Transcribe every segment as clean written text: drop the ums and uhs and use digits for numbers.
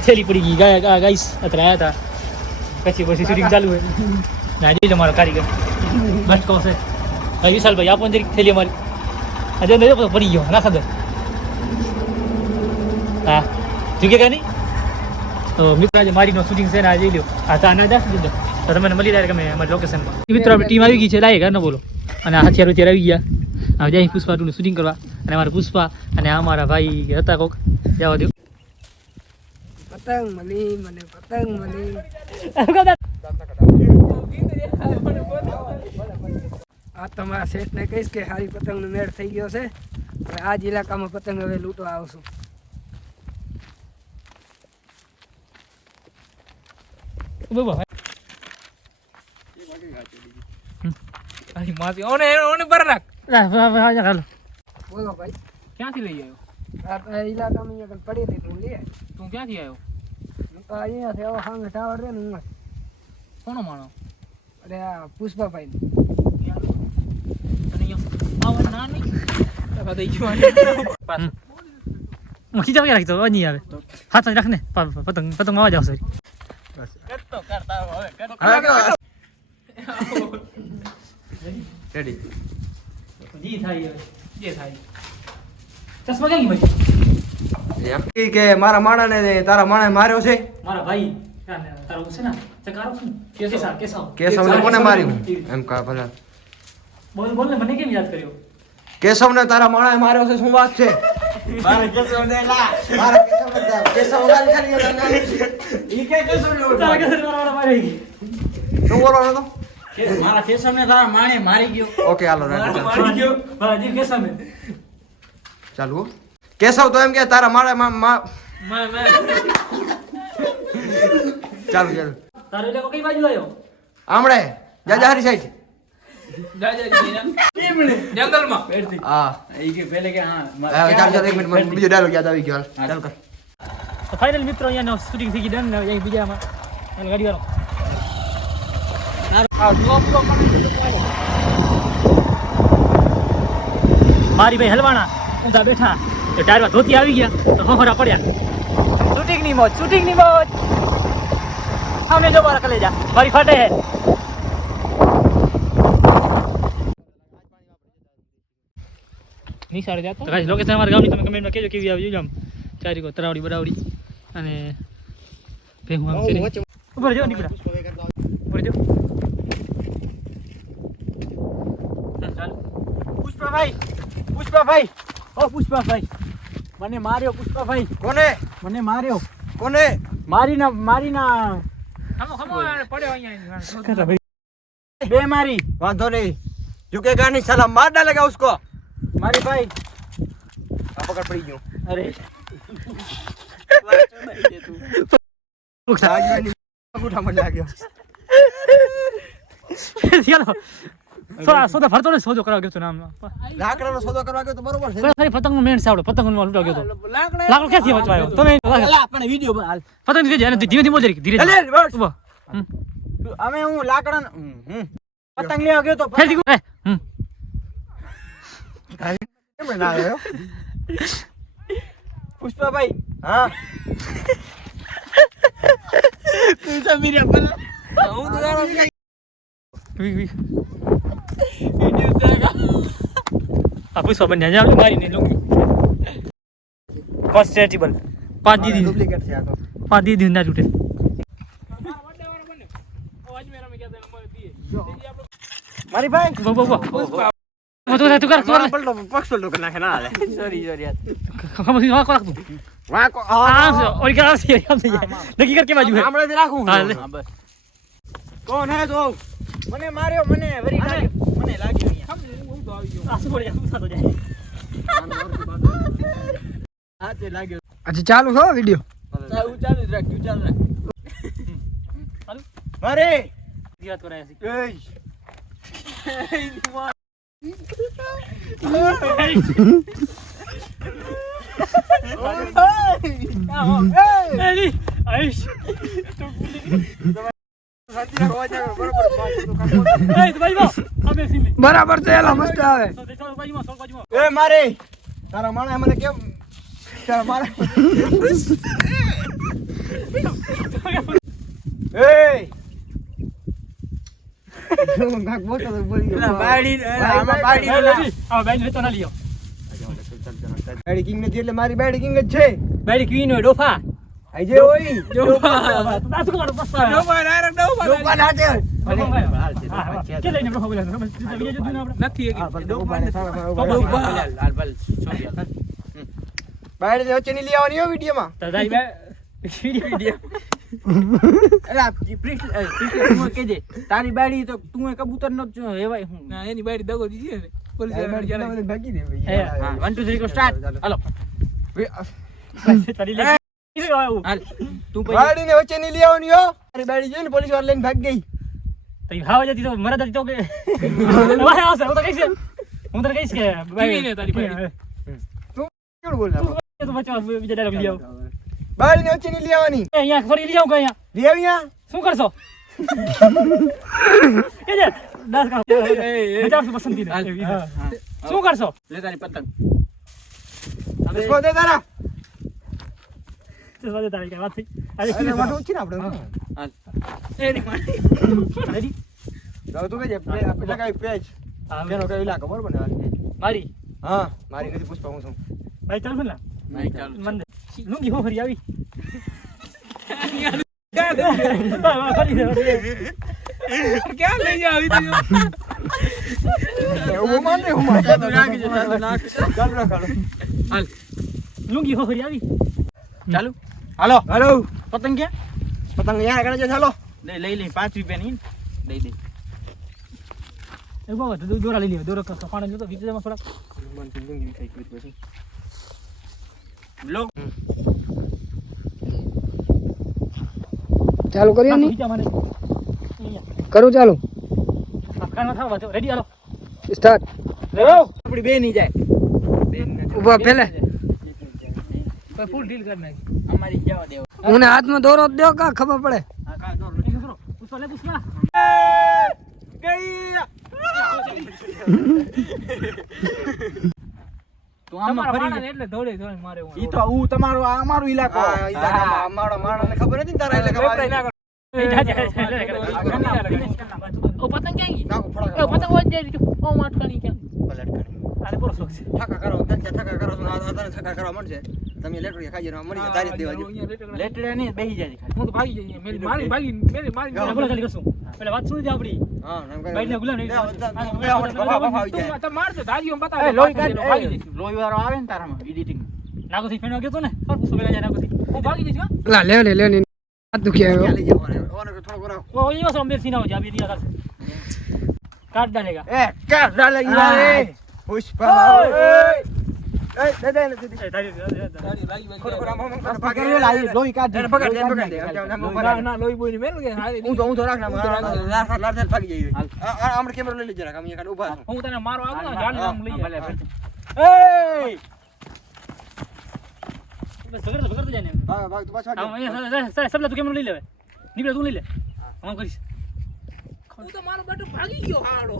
થેલી પડી ગઈ ગાઈસ અત્યારે આવ્યા હતા પછી શૂટિંગ ચાલુ હોય ના જોઈ તમારો કારીગર બસ કહો છે વિશાલભાઈ આપો જરીક થેલી અમારી આજે નહીં પડી ગયો ના ખબર હા ઠીક કે નહીં તો મિત્રો આજે મારીનો શૂટિંગ છે ને આજે લ્યો આ તો આના તો તમને મળી જાય તમે અમારી લોકેશનમાં મિત્રો આપણી ટીમ આવી ગઈ છે લાયક ન બોલો અને હથિયારો અત્યારે આવી ગયા હવે જાય પુષ્પા ટુનું શૂટિંગ કરવા અને અમારા પુષ્પા અને અમારા ભાઈ હતા કોક જવા દો પતંગ મળી મને પતંગ મળી આ તમારા શેઠને કહીશ કે સારી પતંગનો મેળ થઈ ગયો છે હવે આ જ ઇલાકામાં પતંગ હવે લૂંટવા આવશું બોલો ભાઈ ક્યાંથી લઈ આવ્યો આ ઇલાકામાં અહીંયા પડી હતી તું લે તું ક્યાંથી આવ્યો હું તો અહીંયા છે સામે ટાવર રે ને હું કોનો માણો અરે આ પુષ્પાભાઈ ખીચા રાખી તો નહીં આવે હાથ રાખ ને પતંગ પતંગ માં આવશે જી થાય જે થાય ચશ્મા ક્યાં ગઈ ભાઈ કે મારા માણાને તારા માણે માર્યો છે મારા ભાઈ તારો છે ને ચકારો કેશવને કોને માર્યું એમ કા ભલા બોલ બોલ ને મને કેમ યાદ કર્યો કેશવને તારા માણાએ માર્યો છે શું વાત છે મારા કેશવને લા મારા કેશવ ગાલ કરી ઈ કે કેશવને તારા કેસર મારવાના મારી ગઈ શું બોલવાનો તો મારા કેશવને તારા માણે મારી ગયો ઓકે હાલો રાખો મારી ગયો મારા કેસર ને ચાલુ કેશવ તો એમ કે તારા માણે ચાલુ ચાલુ તારો એટલે કઈ બાજુ આવ્યો આમળે જાજા હરી સાઈડ જંગલમાં હા ઈ કે પહેલે કે હા ચાલ ચાલ 1 મિનિટ બીજો ડાયલોગ યાદ આવી ગયો ચાલ કર તો ફાઇનલ મિત્રો અહીંયા શૂટિંગ થઈ ગઈ ડન ને અહીં બીજામાં અને ગાડી વાળો મારી ભાઈ હલવાણા ઊંધા બેઠા તો ટાયરમાં ધોતી આવી ગયા તો હોહરા પડ્યા શૂટિંગની મોજ સામે જો મારા કલેજા મારી ફાટે હે નિસાર જાતો તો ગાઈસ લોકેશન અમારા ગામની તમે કમેન્ટમાં કહેજો કેવી આવી જોજો આમ ચારી કો તરાવડી બરાવડી અને ભેગું આમ કરી ઉપર જો નીકળા ઉપર જો ચાલ પુષ્પાભાઈ ઓ પુષ્પાભાઈ મને માર્યો પુષ્પાભાઈ કોને મને માર્યો કોને મારીના ખમો પડ્યો અહીંયા બે મારી વાંધો નહીં झुकेगा नहीं साला मार डालेगा उसको મારી ભાઈ આ પકડ પડી ગયો અરે અંગૂઠા માં લાગ્યો ચાલો સોદા ફરતો ને સોદો કરાવ ગયો તો નામ લાકડાનો સોદો કરવા ગયો તો બરોબર છે ફરી પતંગનો મેણ સાવડો પતંગનો લૂંટા ગયો તો લાકડો ક્યાંથી બચવાયો તમે આપણે વિડિયો હાલ પતંગ ધીરે ધીમે ધીમે મોજરી ધીરે ઉભો અમે હું લાકડા પતંગ લેવા ગયો તો ફેર દીકુ કેમ ના આવ્યો પુષ્પાભાઈ હા તું સમીરા બોલા હું તો જાણો વિડિયો દેખા આ પુષ્પા બન્યા જા મારીને લુંગી કોન્સ્ટેબલ 5 દીદી ડુપ્લિકેટ છે આ તો 5 દીદી ના છૂટે મારી ભાઈ બો તું કર પલટો પક્ષ કરી નાખે ના હાલે સોરી યાર ખમસી વાકો રાખ તું વાકો આ ઓર કે આવશે નકી કર કે બાજુ હે હમણાં જ રાખું હા લે હા બસ કોણ હે તો મને માર્યો મને વરી લાગ્યો મને લાગ્યો અહીંયા આ શું બોલ યાર થતો જાય હા તે લાગ્યો આજે ચાલુ છો વિડિયો ચાલુ જ રાખ તું ચાલુ રાખ હાલો મારે વાત કરાય છે એલી આઈશ બરાબર છે એલા મસ્ત આવે એ મારે તારા માણે મને કેમ તારા માણે બાડી આમાં બાડી આ બેન વેતો ના લ્યો બેડી કિંગ નથી એટલે મારી બેડી કિંગ જ છે. બેડી ક્વીન હોય ડોફા આઈ જે હોય આ શું કરો બસ ડોબા ના છે. કે લઈને ડોફા બોલે બીજે જો આપણે નથી બેડી વચ્ચે ની લઈ આવવાની હો વિડીયોમાં. તો જાય બે વિડિયો એલા પ્રિસ્ટ કેજે તારી બાડી તો તું કબૂતર નો હેવાય હું ના એની બાડી દગો દીધી ને પોલીસ વાળા ભાગી દે હા 1 2 3 સ્ટાર્ટ હાલો તારી લે હાલ તું પછી બેડી ને વચ્ચે ની લઈ આવવાની હો. મારી બેડી જોઈને પોલીસ વાળા લઈને ભાગ ગઈ. તઈ ભાવ જતી તો મરદ હતી તો કે વાહ આવશે હું તો કહીશ કે કેવી ને તારી બાડી કેવું બોલતા તું બચવા બીજા ડાયલોગ લઈ આવ બેડી ને વચ્ચે ની લઈ આવવાની. એ અહીંયા ફરી લઈ આવ કે અહીંયા લઈ આવ્યા શું કરશો કે જે દાસ કા મજા પસંદ થી શું કરશો લે તારી પતંગ इसको दे तारा તો વાદે તારી કે વાત થઈ આજે અરે વાટો છે ને આપણે હાલ એની માડી રેડી તો તું કે જે પેલા કઈ પેજ કેનો કઈ ઇલાકો બરોબર ને મારી હા મારી નથી પુષ્પા હું છું. ભાઈ ચાલ બોલ ના નહીં ચાલુ મન લુંગી હો ફરી આવી ક્યાં લઈ જાવી તું હું માને હું માને ચાલ રાખો હાલ લુંગી હો ફરી આવી ચાલુ હાલો હાલો પતંગ ક્યાં પતંગ યાર કરે છે ચાલો લઈ લે 5 રૂપિયા ની દઈ દે એ બાબા તો દોરા લઈ લ્યો દોરા કસો પાણી લો તો વિચારમાં થોડા મન થી લુંગી થઈ ગઈ પછી લો ચાલુ કરીએ ને વિચાર મને અહીંયા કરું ચાલુ કાનમાં થાવ બાજુ રેડી હાલો સ્ટાર્ટ આપડી બે ની જાય ઉભા પેલે ફૂલ ડીલ કર નાખી અમારી જવા દેવ મને હાથમાં દોરો દો કા ખબર પડે આ કા દોર પુષ્પા લે પુષ્પા ગઈ તો આમાં તમારા ફરી માણસ એટલે દોડે દોડે મારે હું ઈ તો હું તમારો આ અમારો ઇલાકો આ ઇલાકામાં મારો માણસને ખબર નથી ને તારા ઇલાકામાં ઓ પતંગ ક્યાં ગઈ નાખો એ ફળા પતંગ હોય જાય જો ઓ માટકાની ક્યાં પલટ કરી આને પૂરો શોખ છે ઠાકા કરો તંજા ઠાકા કરો તો આ તને ઠાકા કરવા મળશે તમે લેટડી ખાઈ જરા મરી જાય તારી જ દેવા જો લેટડે નહીં બેહી જાય ખાલી હું તો ભાગી જઈએ મેરી મારી ભાગી મેરી મારી બોલા ખાલી કરશું પેલા વાત સુની જા આપડી હા નામ કરે ભાઈને ગુલામ નહીં બાબા આવી જાય તમે મારજો દાદીઓ બતાવો એ લોહી કાઢ ભાગી જઈશું લોહી વાળો આવે ને તારામાં એડિટિંગ નાગો થી ફેનો ગયો તો ને પર પુષ્પા પેલા જાય નાગો થી હું ભાગી જઈશ હા લા લે ને હાથ દુખી આવ્યો લઈ જાવ ઓને થોડો કરો वो ये सब मेरे सीना हो जा अभी दिया कर काट डालेगा એ કાઢ ડાલે ઈ પુષ્પા એ દે દે ખોટો ખોટો આમ પકડી લાવી લોહી કાઢ દે પકડ દે ના લોહી બોઈ મેલ કે હારી હું તો રાખ ના લાર ભાગી જાય આમણે કેમેરો લઈ લેજે રાખ અમે અહીંયા ઊભા છો હું તને મારો આવું ને જાન નામ લઈ ભલે એ એ बस झगड़ जाने હા ભાગ તું પાછો हम ये सब ला तू कैमरा ले ले निकल तू ले ले हम करिस હું તો મારો બેટો ભાગી ગયો હાડો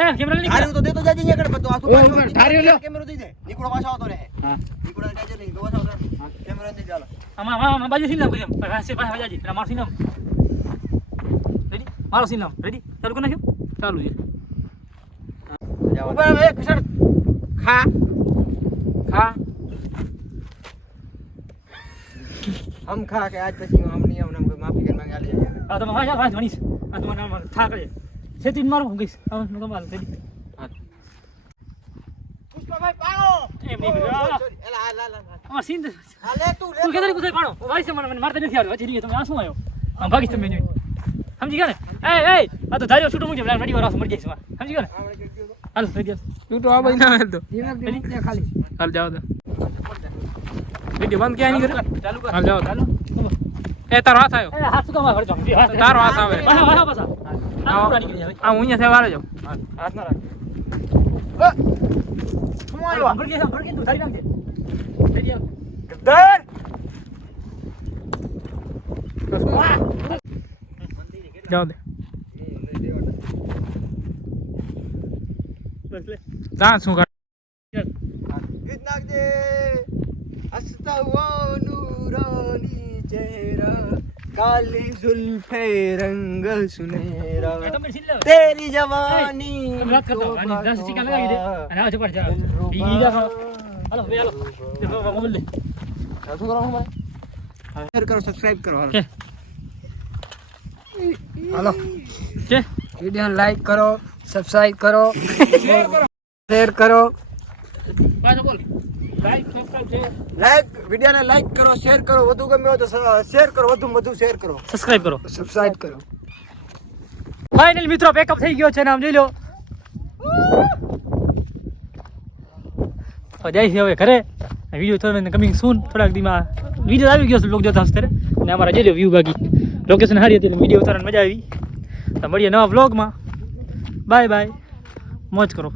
ए कैमरा ले હારું તો દે તો જાજી અહીંયા કડ બધું આ તું ઓય, ઉપર, ધાર્યો લ્યો. કેમેરો દઈ દે નીકળો પાછો આવતો રહે હા નીકળો જાજે નહીં તો પાછો આવતો કેમેરો દઈ ચાલો हम बाजू सीन नाम करिम से बाहर जा जी तेरा मार सीन नाम रेडी मारो सीन नाम रेडी चालू करना क्यों चालू है ઉપર એક સર ખા ખા हम खा के आज પછી हम नहीं हम हमको माफी कर मांगे आले आ तो मैं जा मनीष आ तो नाम था करे से तीन मारो गइस हम तो मार रेडी પુષ્પા ભાઈ પાડો ए नहीं એલા લા લા आ सीन આ લે તું તું કેદારી કુછ પાડો ભાઈ से મને મારતે નથી આવ્યો હજી તમે આ શું આવ્યો આમ ભાગીશ તમે જોઈ સમજી ગયા ને એ આ તો ધાર્યો છૂટો મુજબ નડી વાર મરી જઈશ સમજી ગયા ને હાલ રેડી તું તો આ ભાઈ ના હેલ તો ખાલી હાલ જાઓ તો વિડિયો બંધ ક્યાં નહીં કરે ચાલુ કર હાલ જાઓ ચાલુ એ તારો હાથ આવ્યો એ હાથ સુકા માં ખડજો તારો હાથ આવે પાછા પાછા આ હું અહીંયા થી વાળે જાવ હાથ ના રાખ શું આવ્યો ભડકે તું ધારી નાખજે રેડી હાલ ગદ્દર જાઓ દે બસ લે જા શું કર ગીત નાખ દે હસતા હુઆ નૂરાની चेहरा काली जुल्फे रंग सुनहरा તમે સીન લો तेरी जवानी તમે વાત કરતા અને 10 ટીકા લગાવી દે અને આ જબર જા ઈ જા હાલો બે હાલો મોબાઈલ લે શું કરો ભાઈ શેર કરો સબસ્ક્રાઇબ કરો હાલો કે હાલો કે વિડીયોને લાઈક કરો સબસ્ક્રાઇબ કરો શેર કરો પાછો બોલ લાઈક સબસ્ક્રાઇબ લાઈક વિડિયોને લાઈક કરો શેર કરો વધુ ગમે હોય તો શેર કરો વધુ શેર કરો સબસ્ક્રાઇબ કરો સબસ્ક્રાઇબ કરો ફાઇનલ મિત્રો પેકઅપ થઈ ગયો છે નામ જોઈ લો જાય છે હવે ઘરે વિડીયો તમને કમિંગ સૂન થોડાક દીમાં વિડીયો આવી ગયો છે બ્લોગ જોતા હશે ને અમારા જોઈ લો વ્યૂ બાકી લોકેશન સારી હતી વિડીયો ઉતારવાની મજા આવી તો મળીએ નવા બ્લોગમાં બાય બાય મોજ કરો